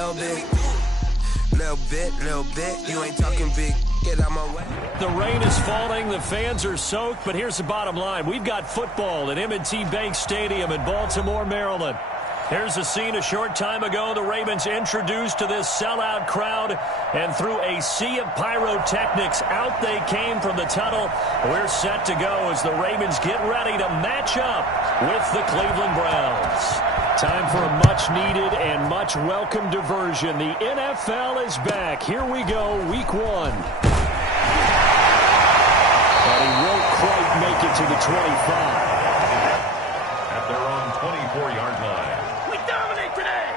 Little bit, you ain't talking big. Get out my way. The rain is falling, the fans are soaked, but here's the bottom line. We've got football at M&T Bank Stadium in Baltimore, Maryland. Here's a scene a short time ago. The Ravens introduced to this sellout crowd, and through a sea of pyrotechnics, out they came from the tunnel. We're set to go as the Ravens get ready to match up with the Cleveland Browns. Time for a much-needed and much-welcome diversion. The NFL is back. Here we go, Week 1. And he won't quite make it to the 25. At their own 24-yard line. We dominate today!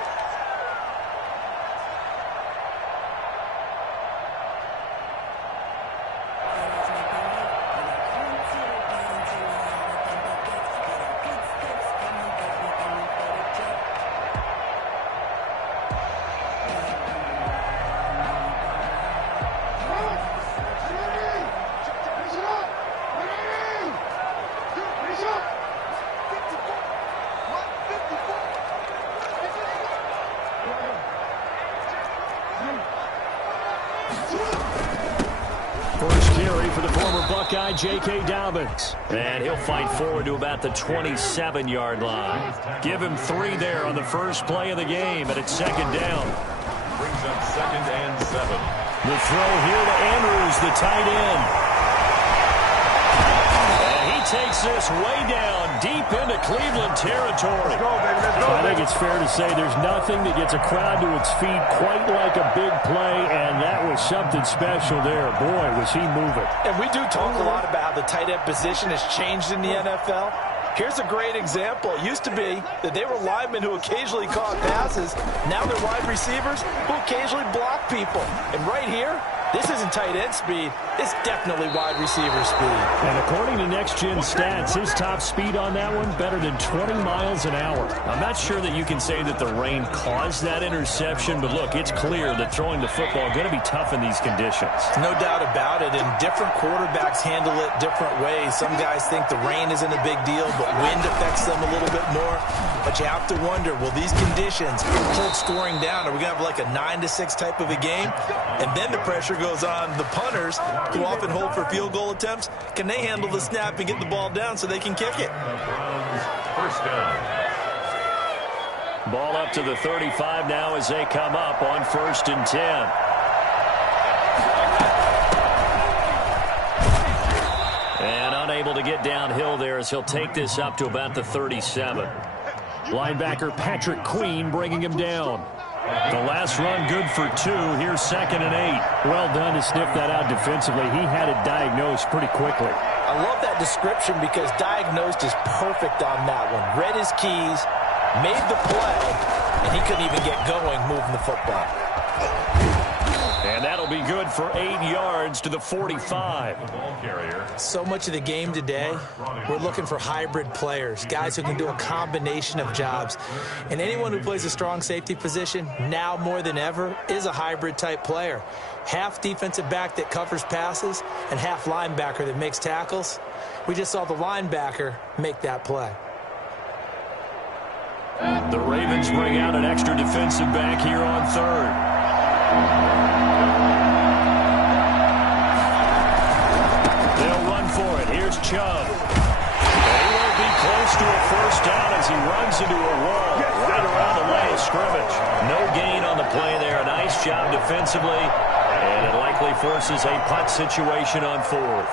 First carry for the former Buckeye, J.K. Dobbins. And he'll fight forward to about the 27-yard line. Give him 3 there on the first play of the game, and it's second down. Brings up 2nd and 7. The throw here to Andrews, the tight end. And he takes this way down, deep into Cleveland territory. I think it's fair to say there's nothing that gets a crowd to its feet quite like a big play, and that was something special there. Boy, was he moving. And we do talk a lot about how the tight end position has changed in the NFL. Here's a great example. It used to be that they were linemen who occasionally caught passes. Now they're wide receivers who occasionally block people. And right here, this isn't tight end speed. It's definitely wide receiver speed. And according to Next Gen Stats, his top speed on that one, better than 20 miles an hour. I'm not sure that you can say that the rain caused that interception, but look, it's clear that throwing the football is going to be tough in these conditions. No doubt about it, and different quarterbacks handle it different ways. Some guys think the rain isn't a big deal, but wind affects them a little bit more. But you have to wonder, will these conditions hold scoring down? Are we going to have like a 9-6 type of a game? And then the pressure goes on the punters, who often hold for field goal attempts. Can they handle the snap and get the ball down so they can kick it? First down. Ball up to the 35 now as they come up on 1st and 10. And unable to get downhill there as he'll take this up to about the 37. Linebacker Patrick Queen bringing him down. The last run good for 2. Here's 2nd and 8. Well done to sniff that out defensively. He had it diagnosed pretty quickly. I love that description because diagnosed is perfect on that one. Read his keys, made the play, and he couldn't even get going moving the football. And that'll be good for 8 yards to the 45. Ball carrier. So much of the game today, we're looking for hybrid players, guys who can do a combination of jobs. And anyone who plays a strong safety position, now more than ever, is a hybrid type player. Half defensive back that covers passes and half linebacker that makes tackles. We just saw the linebacker make that play. The Ravens bring out an extra defensive back here on 3rd. They'll run for it. Here's Chubb. And he won't be close to a first down as he runs into a wall right around the line of scrimmage. No gain on the play there. Nice job defensively. And it likely forces a punt situation on 4th.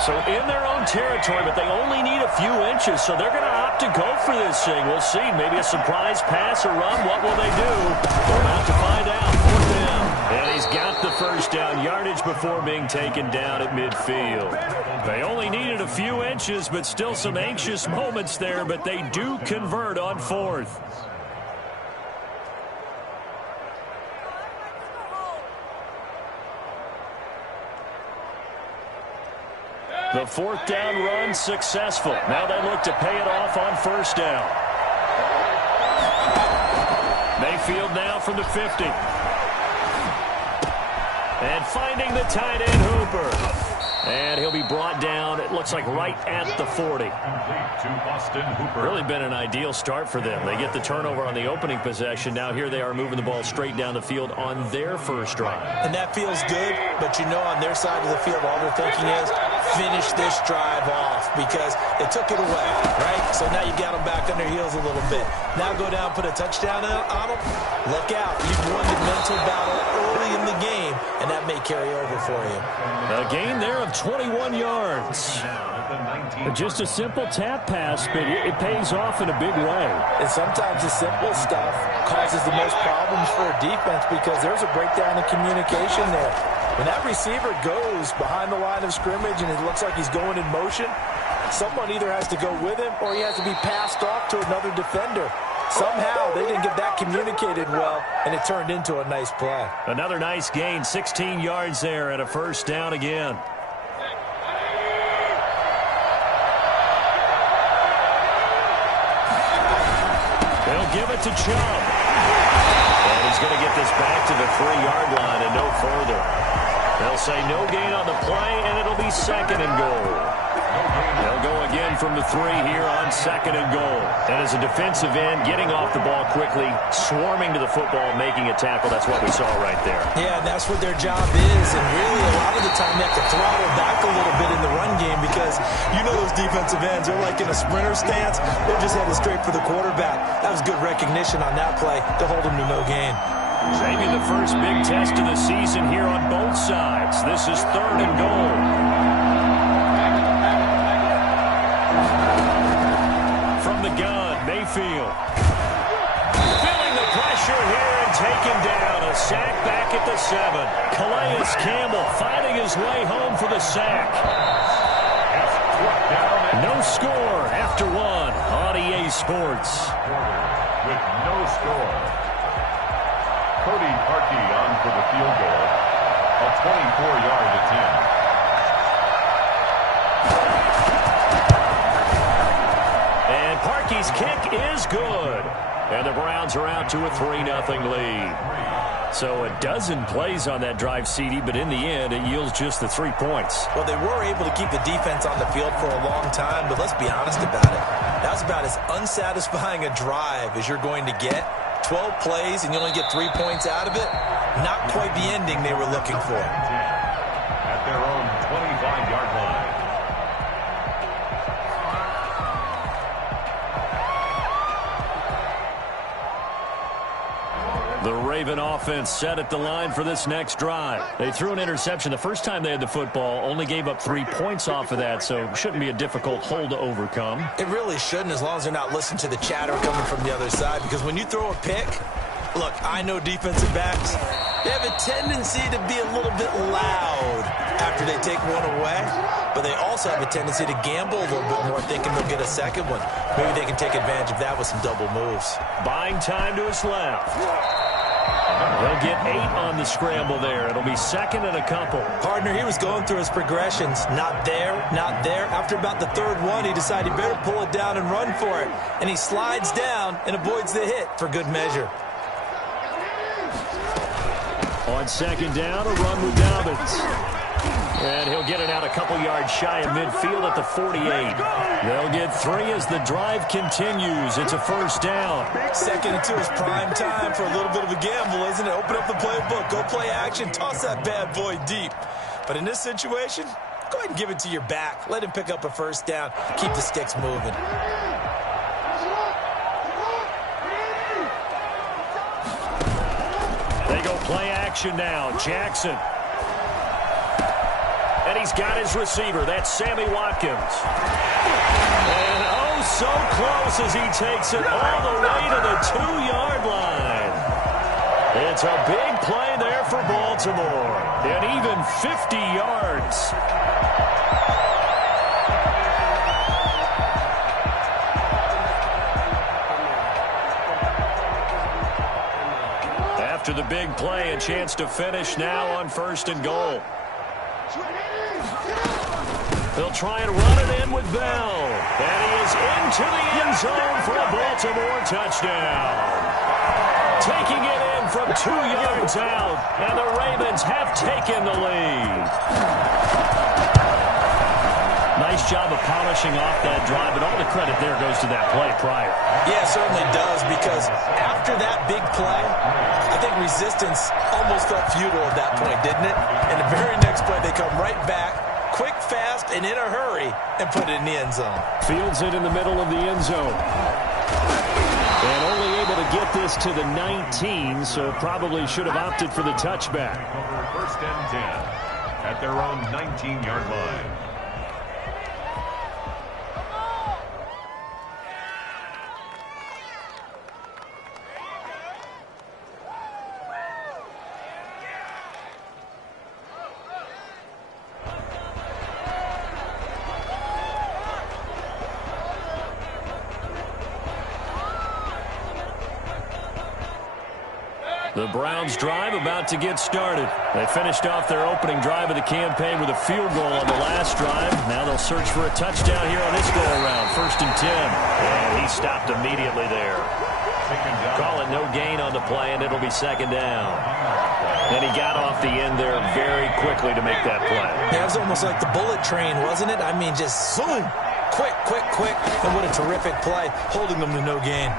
So in their own territory, but they only need a few inches, so they're going to opt to go for this thing. We'll see. Maybe a surprise pass or run. What will they do? We're about to find out. 4th down. And he's got the first down yardage before being taken down at midfield. They only needed a few inches, but still some anxious moments there, but they do convert on 4th. The 4th down run successful. Now they look to pay it off on 1st down. Mayfield now from the 50. And finding the tight end Hooper. And he'll be brought down, it looks like, right at the 40. Really been an ideal start for them. They get the turnover on the opening possession. Now here they are moving the ball straight down the field on their first drive. And that feels good, but you know on their side of the field, all they're thinking is finish this drive off because they took it away, right? So now you got them back on their heels a little bit. Now go down, put a touchdown on them. Look out. You've won the mental battle early in the game, and that may carry over for you. A gain there of 21 yards. Just a simple tap pass, but it pays off in a big way. And sometimes the simple stuff causes the most problems for a defense because there's a breakdown in communication there. When that receiver goes behind the line of scrimmage and it looks like he's going in motion, someone either has to go with him or he has to be passed off to another defender. Somehow they didn't get that communicated well, and it turned into a nice play. Another nice gain, 16 yards there, and a first down again. They'll give it to Chubb. And he's going to get this back to the 3-yard line and no further. They'll say no gain on the play, and it'll be second and goal. They'll go again from the 3 here on second and goal. And as a defensive end, getting off the ball quickly, swarming to the football, making a tackle, that's what we saw right there. Yeah, and that's what their job is. And really, a lot of the time, they have to throttle back a little bit in the run game because you know those defensive ends, they're like in a sprinter stance. They're just headed straight for the quarterback. That was good recognition on that play to hold them to no gain. Maybe the first big test of the season here on both sides. This is third and goal. From the gun, Mayfield. Feeling the pressure here and taken down. A sack back at the 7. Calais Campbell fighting his way home for the sack. No score after 1 on EA Sports. With no score. Cody Parkey on for the field goal. A 24-yard attempt. And Parkey's kick is good. And the Browns are out to a 3-0 lead. So a dozen plays on that drive, CD, but in the end, it yields just the 3 points. Well, they were able to keep the defense on the field for a long time, but let's be honest about it. That's about as unsatisfying a drive as you're going to get. 12 plays and you only get 3 points out of it. Not quite the ending they were looking for. At their own 25-yard line. The Raven offense set at the line for this next drive. They threw an interception the first time they had the football, only gave up 3 points off of that, so shouldn't be a difficult hole to overcome. It really shouldn't, as long as they're not listening to the chatter coming from the other side, because when you throw a pick, look, I know defensive backs, they have a tendency to be a little bit loud after they take one away, but they also have a tendency to gamble a little bit more, thinking they'll get a second one. Maybe they can take advantage of that with some double moves. Buying time to his left. They'll get 8 on the scramble there. It'll be second and a couple. Partner, he was going through his progressions. Not there, not there. After about the third one, he decided he better pull it down and run for it. And he slides down and avoids the hit for good measure. On second down, a run with Dobbins. And he'll get it out a couple yards shy of midfield at the 48. They'll get 3 as the drive continues. It's a first down. Second and 2 is prime time for a little bit of a gamble, isn't it? Open up the playbook, go play action, toss that bad boy deep. But in this situation, go ahead and give it to your back. Let him pick up a first down. Keep the sticks moving. They go play action now. Jackson. And he's got his receiver. That's Sammy Watkins. And oh, so close as he takes it all the way to the 2-yard line. It's a big play there for Baltimore. And even 50 yards. After the big play, a chance to finish now on first and goal. They'll try and run it in with Bell. And he is into the end zone for a Baltimore touchdown. Taking it in from 2 yards out, and the Ravens have taken the lead. Nice job of polishing off that drive, but all the credit there goes to that play prior. Yeah, it certainly does, because after that big play, I think resistance almost felt futile at that point, didn't it? And the very next play, they come right back, quick, fast, and in a hurry, and put it in the end zone. Fields it in the middle of the end zone. And only able to get this to the 19, so probably should have opted for the touchback. First and 10 at their own 19-yard line. The Browns drive about to get started. They finished off their opening drive of the campaign with a field goal on the last drive. Now they'll search for a touchdown here on this go-around. First and 10. And he stopped immediately there. Call it no gain on the play, and it'll be second down. And he got off the end there very quickly to make that play. Yeah, it was almost like the bullet train, wasn't it? I mean, just zoom. Quick, quick, quick. And what a terrific play, holding them to no gain.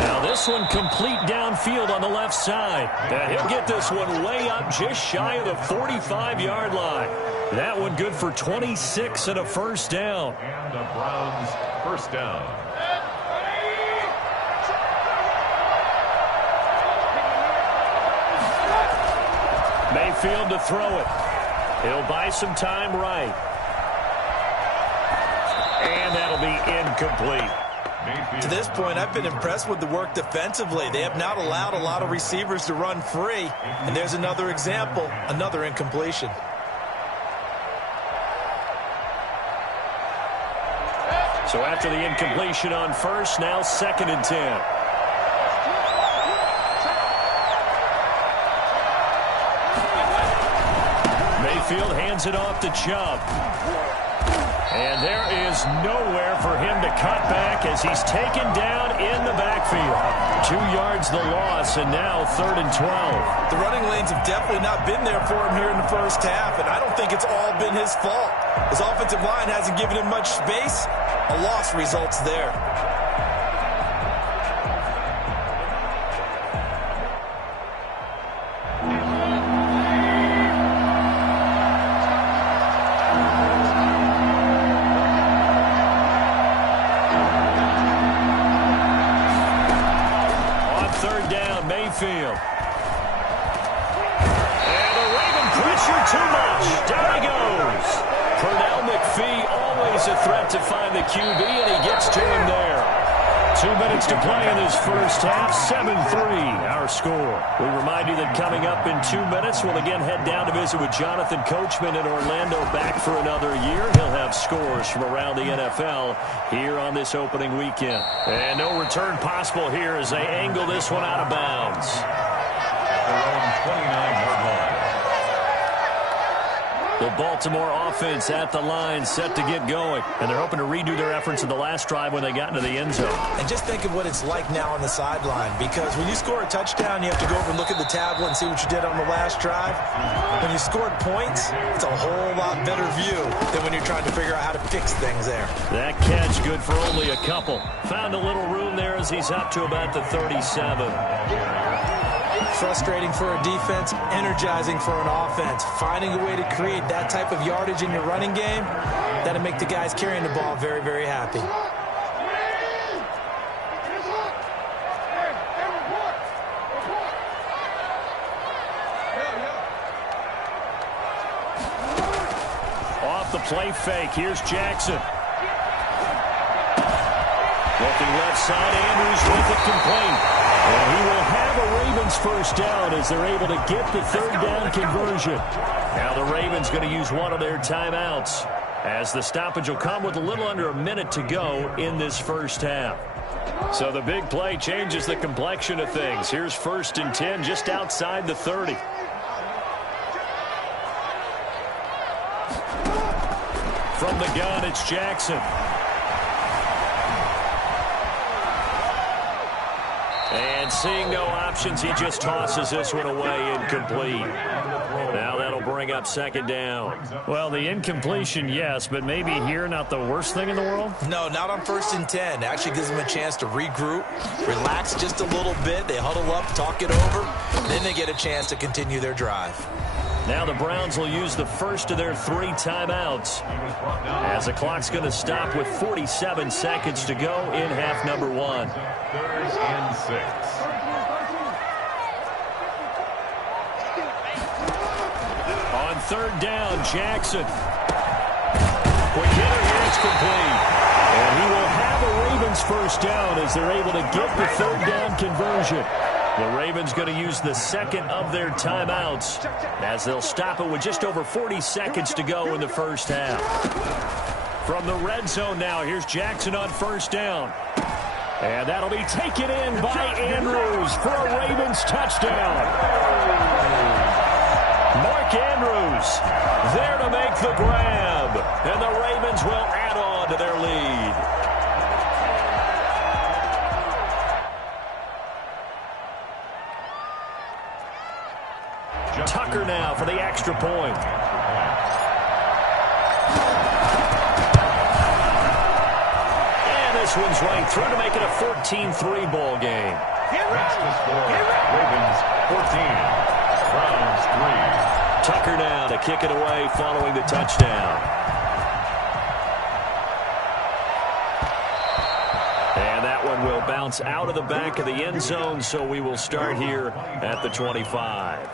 Now this one complete downfield on the left side. And he'll get this one way up just shy of the 45-yard line. That one good for 26 and a first down. And the Browns first down. Mayfield to throw it. He'll buy some time right. And that'll be incomplete. To this point, I've been impressed with the work defensively. They have not allowed a lot of receivers to run free. And there's another example, another incompletion. So after the incompletion on first, now second and 10. Mayfield hands it off to Chubb. And there is nowhere for him to cut back as he's taken down in the backfield. 2 yards the loss, and now third and 12. The running lanes have definitely not been there for him here in the first half, and I don't think it's all been his fault. His offensive line hasn't given him much space. A loss results there. Mayfield. And the Raven pressure too much. Down he goes. Pernell McPhee always a threat to find the QB, and he gets to him there. 2 minutes to play in this first half. 7-3 our score. We remind you that coming up in 2 minutes, we'll again head down to visit with Jonathan Coachman in Orlando, back for another year. He'll have scores from around the NFL here on this opening weekend. And no return possible here as they angle this one out of bounds. At their own 29-yard line. The Baltimore offense at the line, set to get going. And they're hoping to redo their efforts in the last drive when they got into the end zone. And just think of what it's like now on the sideline, because when you score a touchdown, you have to go over and look at the tablet and see what you did on the last drive. When you scored points, it's a whole lot better view than when you're trying to figure out how to fix things there. That catch good for only a couple. Found a little room there as he's up to about the 37. Frustrating for a defense, energizing for an offense. Finding a way to create that type of yardage in your running game, that'll make the guys carrying the ball very, very happy. Off the play fake, here's Jackson. Looking left side, Andrews with it complete. And he will have a Ravens first down as they're able to get the third down conversion. Now the Ravens going to use one of their timeouts as the stoppage will come with a little under a minute to go in this first half. So the big play changes the complexion of things. Here's first and 10 just outside the 30. From the gun, it's Jackson. And seeing no options, he just tosses this one away incomplete. Now that'll bring up second down. Well, the incompletion, yes, but maybe here not the worst thing in the world? No, not on 1st and 10. Actually gives them a chance to regroup, relax just a little bit. They huddle up, talk it over, then they get a chance to continue their drive. Now the Browns will use the first of their 3 timeouts, as the clock's going to stop with 47 seconds to go in half number 1. 3rd and 6. On 3rd down, Jackson. Quick hitter here, it's complete. And he will have a Ravens first down as they're able to get the 3rd down conversion. The Ravens going to use the second of their timeouts as they'll stop it with just over 40 seconds to go in the first half. From the red zone now, here's Jackson on 1st down. And that'll be taken in by Andrews for a Ravens touchdown. Mark Andrews there to make the grab. And the Ravens will add on to their lead. Tucker now for the extra point. And this one's right through to make it a 14-3 ball game. That's the score. Ravens 14, Browns 3. Tucker now to kick it away following the touchdown. And that one will bounce out of the back of the end zone, so we will start here at the 25.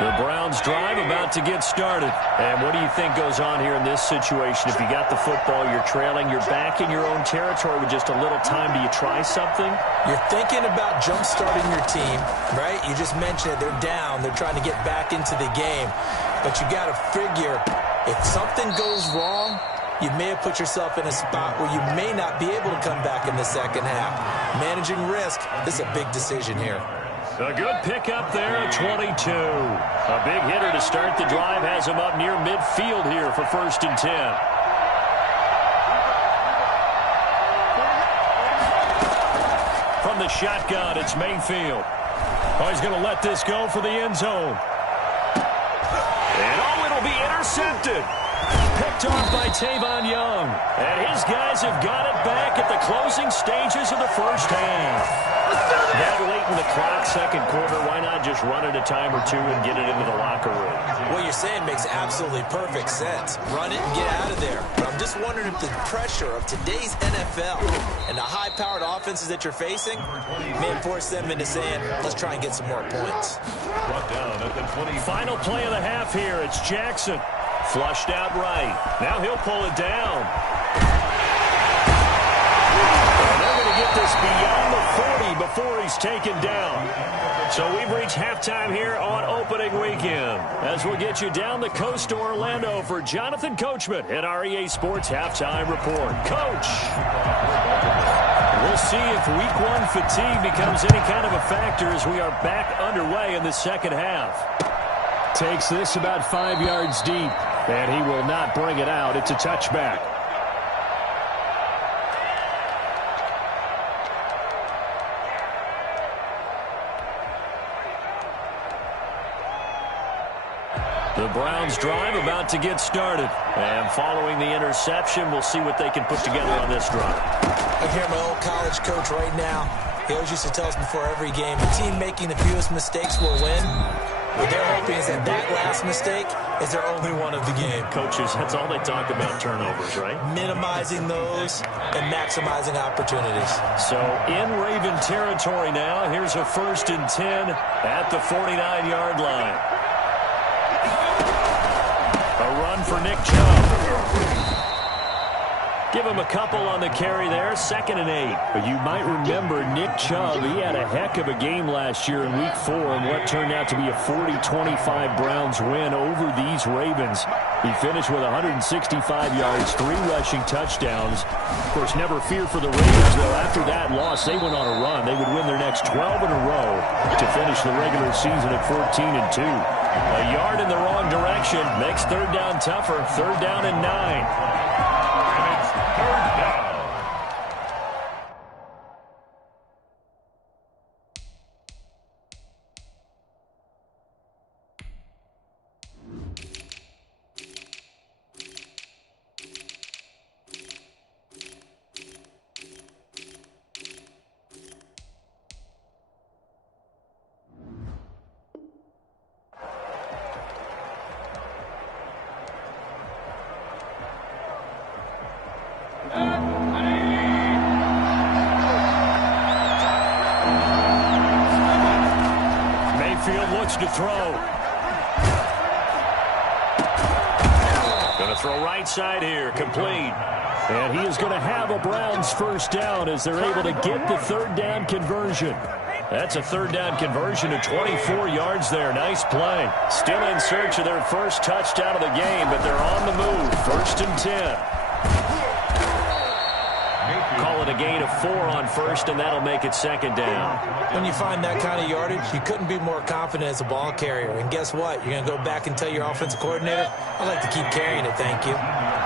The Browns drive about to get started. And what do you think goes on here in this situation? If you got the football, you're trailing, you're back in your own territory with just a little time. Do you try something? You're thinking about jump-starting your team, right? You just mentioned it. They're down. They're trying to get back into the game. But you got to figure, if something goes wrong, you may have put yourself in a spot where you may not be able to come back in the second half. Managing risk, this is a big decision here. A good pickup there at 22. A big hitter to start the drive has him up near midfield here for 1st and 10. From the shotgun, it's Mayfield. Oh, he's going to let this go for the end zone. And oh, it'll be intercepted. Picked off by Tavon Young. And his guys have got it back at the closing stages of the first half. That late in the clock, second quarter, why not just run it a time or two and get it into the locker room? What you're saying makes absolutely perfect sense. Run it and get out of there. But I'm just wondering if the pressure of today's NFL and the high-powered offenses that you're facing may force them into saying, let's try and get some more points. Final play of the half here. It's Jackson. Flushed out right. Now he'll pull it down. Get this beyond the 40 before he's taken down. So we've reached halftime here on opening weekend, as we'll get you down the coast to Orlando for Jonathan Coachman at our EA Sports Halftime Report. Coach, we'll see if week 1 fatigue becomes any kind of a factor as we are back underway in the second half. Takes this about 5 yards deep, and he will not bring it out. It's a touchback. The Browns drive about to get started. And following the interception, we'll see what they can put together on this drive. I hear my old college coach right now. He always used to tell us before every game, the team making the fewest mistakes will win. What they're hoping is that last mistake is their only one of the game. Coaches, that's all they talk about, turnovers, right? Minimizing those and maximizing opportunities. So in Raven territory now, here's a 1st and 10 at the 49-yard line. A run for Nick Chubb. Give him a couple on the carry there, 2nd and 8. But you might remember Nick Chubb, he had a heck of a game last year in Week 4 in what turned out to be a 40-25 Browns win over these Ravens. He finished with 165 yards, 3 rushing touchdowns. Of course, never fear for the Ravens, though. After that loss, they went on a run. They would win their next 12 in a row to finish the regular season at 14 and 2. A yard in the wrong direction makes 3rd down tougher. 3rd down and 9. Third down. 3 to throw. Going to throw right side here, complete. And he is going to have a Browns first down as they're able to get the third down conversion. That's a third down conversion of 24 yards there. Nice play. Still in search of their first touchdown of the game, but they're on the move. 1st and 10. Call it a gain of 4 on first, and that'll make it 2nd down. When you find that kind of yardage, you couldn't be more confident as a ball carrier. And guess what? You're going to go back and tell your offensive coordinator, I'd like to keep carrying it, thank you.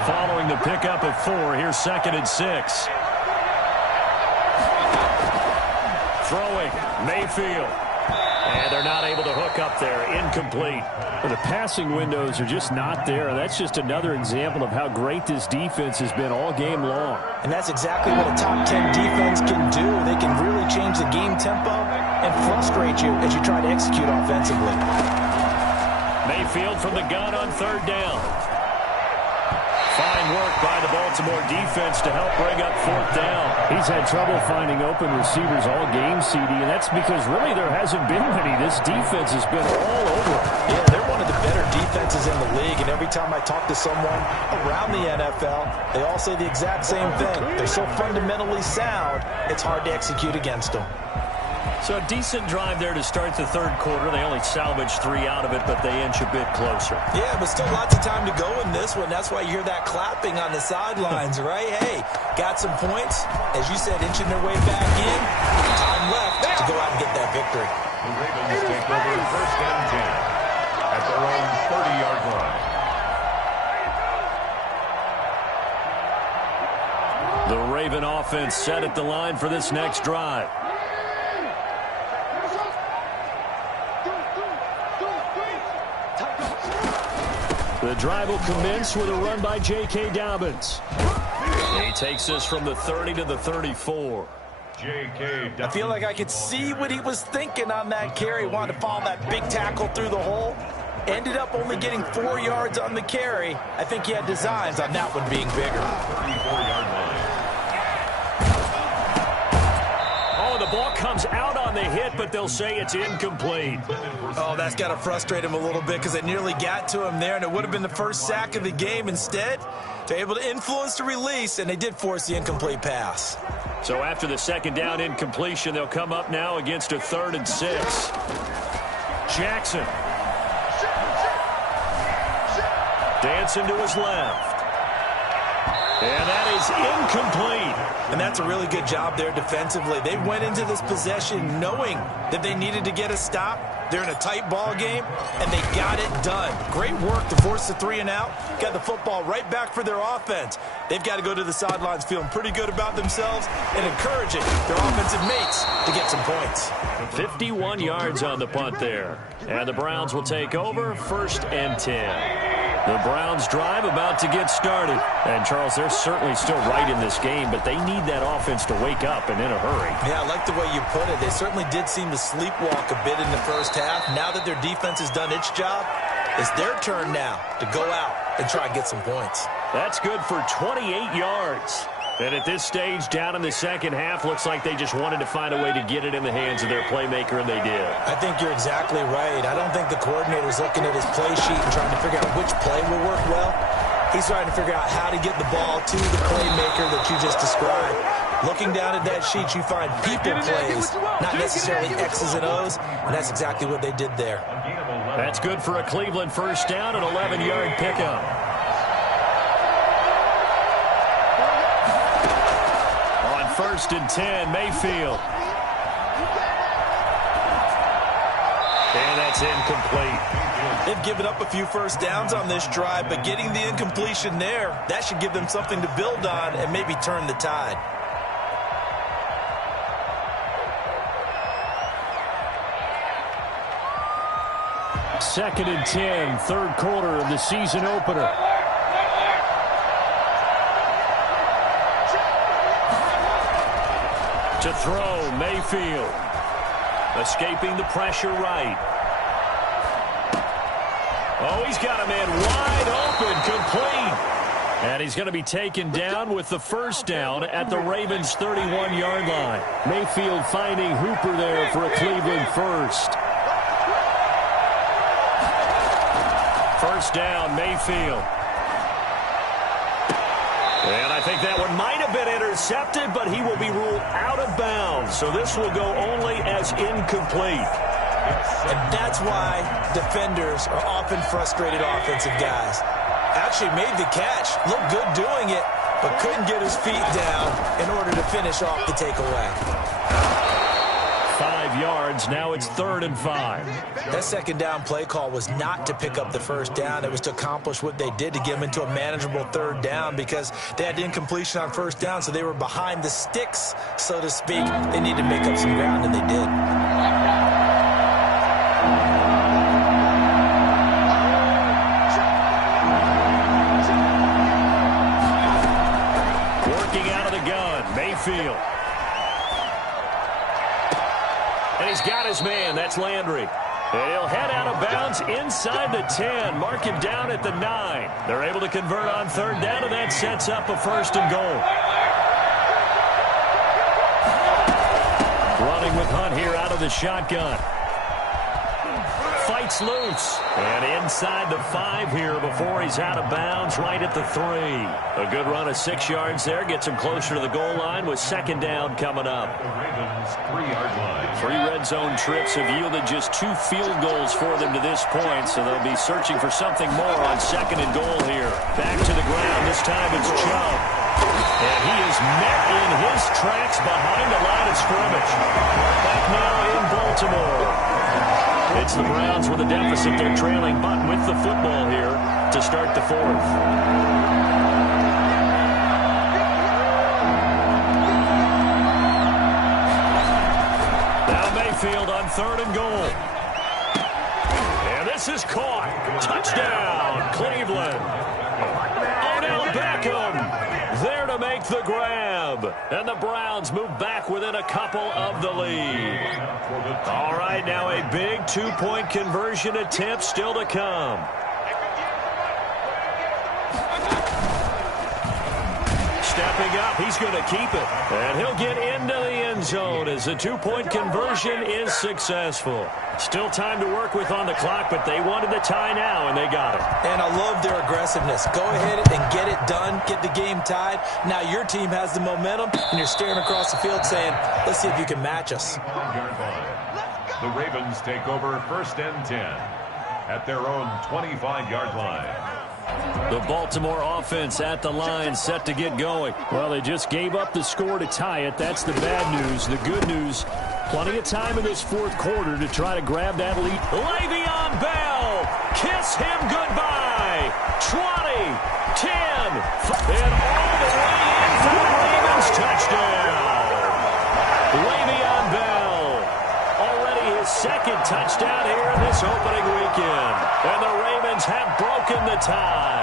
Following the pickup of 4, here's 2nd and 6. Throwing, Mayfield. And they're not able to hook up there. Incomplete. Well, the passing windows are just not there. That's just another example of how great this defense has been all game long. And that's exactly what a top 10 defense can do. They can really change the game tempo and frustrate you as you try to execute offensively. Mayfield from the gun on 3rd down. Fine work by the Baltimore defense to help bring up 4th down. He's had trouble finding open receivers all game, CD, and that's because really there hasn't been many. This defense has been all over. Yeah, they're one of the better defenses in the league, and every time I talk to someone around the NFL, they all say the exact same thing. They're so fundamentally sound, it's hard to execute against them. So a decent drive there to start the 3rd quarter. They only salvaged 3 out of it, but they inch a bit closer. Yeah, but still lots of time to go in this one. That's why you hear that clapping on the sidelines, right? Hey, got some points. As you said, inching their way back in. Time left to go out and get that victory. The Ravens take over 1st and 10 at their own 30-yard line. The Raven offense set at the line for this next drive. The drive will commence with a run by J.K. Dobbins. He takes this from the 30 to the 34. I feel like I could see what he was thinking on that carry. Wanted to follow that big tackle through the hole. Ended up only getting 4 yards on the carry. I think he had designs on that one being bigger. 34-yard line. Oh, the ball comes out on the hit, but they'll say it's incomplete. Oh, that's got to frustrate him a little bit because it nearly got to him there, and it would have been the first sack of the game. Instead, they're able to influence the release, and they did force the incomplete pass. So after the 2nd down incompletion, they'll come up now against a 3rd and 6. Jackson. Dancing to his left. And that is incomplete. And that's a really good job there defensively. They went into this possession knowing that they needed to get a stop. They're in a tight ball game, and they got it done. Great work to force the 3 and out. Got the football right back for their offense. They've got to go to the sidelines feeling pretty good about themselves and encouraging their offensive mates to get some points. 51 yards on the punt there. And the Browns will take over 1st and 10. The Browns drive about to get started. And, Charles, they're certainly still right in this game, but they need that offense to wake up and in a hurry. Yeah, I like the way you put it. They certainly did seem to sleepwalk a bit in the first half. Now that their defense has done its job, it's their turn now to go out and try and get some points. That's good for 28 yards. And at this stage, down in the 2nd half, looks like they just wanted to find a way to get it in the hands of their playmaker, and they did. I think you're exactly right. I don't think the coordinator's looking at his play sheet and trying to figure out which play will work well. He's trying to figure out how to get the ball to the playmaker that you just described. Looking down at that sheet, you find people plays, not necessarily X's and O's, and that's exactly what they did there. That's good for a Cleveland first down, an 11-yard pickup. On 1st and 10, Mayfield. And that's incomplete. They've given up a few first downs on this drive, but getting the incompletion there, that should give them something to build on and maybe turn the tide. Second and 10, 3rd quarter of the season opener. To throw, Mayfield. Escaping the pressure right. Oh, he's got a man wide open, complete. And he's going to be taken down with the first down at the Ravens' 31-yard line. Mayfield finding Hooper there for a Cleveland first. First down, Mayfield. And I think that one might have been intercepted, but he will be ruled out of bounds. So this will go only as incomplete. And that's why defenders are often frustrated offensive guys. Actually made the catch, looked good doing it, but couldn't get his feet down in order to finish off the takeaway. 5 yards, now it's 3rd and 5. That second down play call was not to pick up the first down. It was to accomplish what they did to get them into a manageable 3rd down because they had incompletion on first down, so they were behind the sticks, so to speak. They needed to make up some ground, and they did. Working out of the gun, Mayfield. And he's got his man. That's Landry. And he'll head out of bounds inside the 10. Mark him down at the 9. They're able to convert on 3rd down, and that sets up a 1st and goal. Running with Hunt here out of the shotgun. Fights loose. And inside the 5 here before he's out of bounds, right at the 3. A good run of 6 yards there. Gets him closer to the goal line with 2nd down coming up. The Ravens' 3-yard line. 3 red zone trips have yielded just 2 field goals for them to this point, so they'll be searching for something more on 2nd and goal here. Back to the ground. This time it's Chubb. And he is met in his tracks behind the line of scrimmage. Back now in Baltimore. It's the Browns with a deficit. They're trailing, but with the football here to start the 4th. Now Mayfield on 3rd and goal. And this is caught. Touchdown, Cleveland. Odell Beckham there to make the grab. And the Browns move back within a couple of the lead. All right, now a big 2-point conversion attempt still to come. Stepping up, he's going to keep it. And he'll get into the end zone as the 2-point conversion is successful. Still time to work with on the clock, but they wanted the tie now, and they got it. And I love their aggressiveness. Go ahead and get it done, get the game tied. Now your team has the momentum, and you're staring across the field saying, let's see if you can match us. The Ravens take over 1st and 10 at their own 25-yard line. The Baltimore offense at the line, set to get going. Well, they just gave up the score to tie it. That's the bad news. The good news, plenty of time in this 4th quarter to try to grab that lead. Le'Veon Bell, kiss him goodbye. 20, 10, and all the way in for the Ravens touchdown. Le'Veon Bell, already his 2nd touchdown here in this opening weekend. And the Ravens have broken the tie.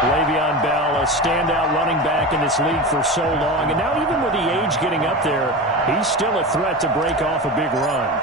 Le'Veon Bell, a standout running back in this league for so long. And now even with the age getting up there, he's still a threat to break off a big run.